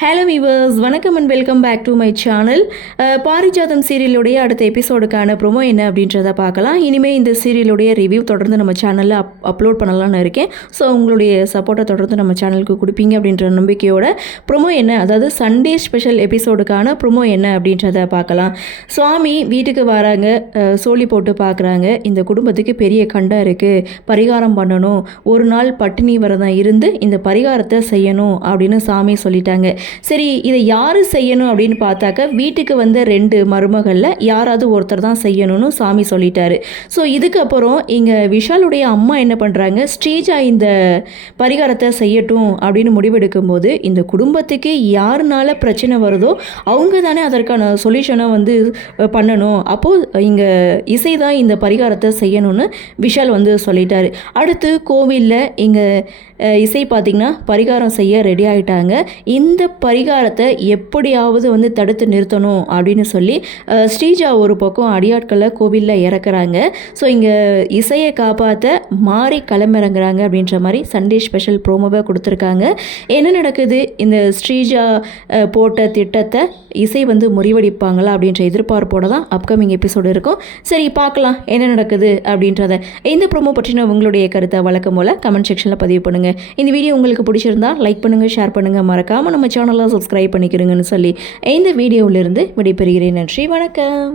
Hello viewers, வணக்கம் and welcome back to my channel. Parijatham சீரியலுடைய அடுத்த எபிசோடுக்கான ப்ரோமோ என்ன அப்படின்றத பார்க்கலாம். இனிமேல் இந்த சீரியலுடைய ரிவ்யூ தொடர்ந்து நம்ம சேனலில் அப்லோட் பண்ணலான்னு இருக்கேன். ஸோ உங்களுடைய சப்போர்ட்டை தொடர்ந்து நம்ம சேனலுக்கு கொடுப்பீங்க அப்படின்ற நம்பிக்கையோட ப்ரோமோ என்ன, அதாவது சண்டே ஸ்பெஷல் எபிசோடுக்கான ப்ரோமோ என்ன அப்படின்றத பார்க்கலாம். சுவாமி வீட்டுக்கு வராங்க, சோழி போட்டு பார்க்குறாங்க. இந்த குடும்பத்துக்கு பெரிய கண்டம் இருக்குது, பரிகாரம் பண்ணணும், ஒரு நாள் பட்டினி விரதம் இருந்து இந்த பரிகாரத்தை செய்யணும் அப்படின்னு சாமி சொல்லிட்டாங்க. சரி, இதை யார் செய்யணும் அப்படின்னு பார்த்தாக்க வீட்டுக்கு வந்த 2 மருமகளில் யாராவது ஒருத்தர் தான் செய்யணும்னு சாமி சொல்லிட்டாரு. ஸோ இதுக்கப்புறம் இங்கே விஷாலுடைய அம்மா என்ன பண்ணுறாங்க, ஸ்ரீஜா இந்த பரிகாரத்தை செய்யட்டும் அப்படின்னு முடிவெடுக்கும் போது இந்த குடும்பத்துக்கு யாருனால பிரச்சனை வருதோ அவங்க தானே அதற்கான சொல்யூஷனை வந்து பண்ணணும். அப்போது இங்கே இசை தான் இந்த பரிகாரத்தை செய்யணும்னு விஷால் வந்து சொல்லிட்டாரு. அடுத்து கோவிலில் இங்கே இசை பார்த்திங்கன்னா பரிகாரம் செய்ய ரெடி ஆகிட்டாங்க. இந்த பரிகாரத்தை எப்படியாவது வந்து தடுத்து நிறுத்தணும் அப்படின்னு சொல்லி ஸ்ரீஜா ஒரு பக்கம் அடியாட்களை கோவிலில் இறக்குறாங்க. ஸோ இங்கே இசையை காப்பாற்ற மாறி களமிறங்குறாங்க அப்படின்ற மாதிரி சண்டே ஸ்பெஷல் ப்ரோமோவை கொடுத்துருக்காங்க. என்ன நடக்குது, இந்த ஸ்ரீஜா போட்ட திட்டத்தை இசை வந்து முறிவடிப்பாங்களா அப்படின்ற எதிர்பார்ப்போடு தான் அப்கமிங் எபிசோடு இருக்கும். சரி, பார்க்கலாம் என்ன நடக்குது அப்படின்றத. இந்த ப்ரோமோ பற்றின உங்களுடைய கருத்தை வழக்கம் போல் கமெண்ட் செக்ஷனில் பதிவு பண்ணுங்கள். இந்த வீடியோ உங்களுக்கு பிடிச்சிருந்தா லைக் பண்ணுங்கள், ஷேர் பண்ணுங்கள், மறக்காமல் நம்ம சேனலை சப்ஸ்கிரைப் பண்ணிக்கிறீங்கன்னு சொல்லி இந்த வீடியோவிலிருந்து விடைபெறுகிறேன். நன்றி, வணக்கம்.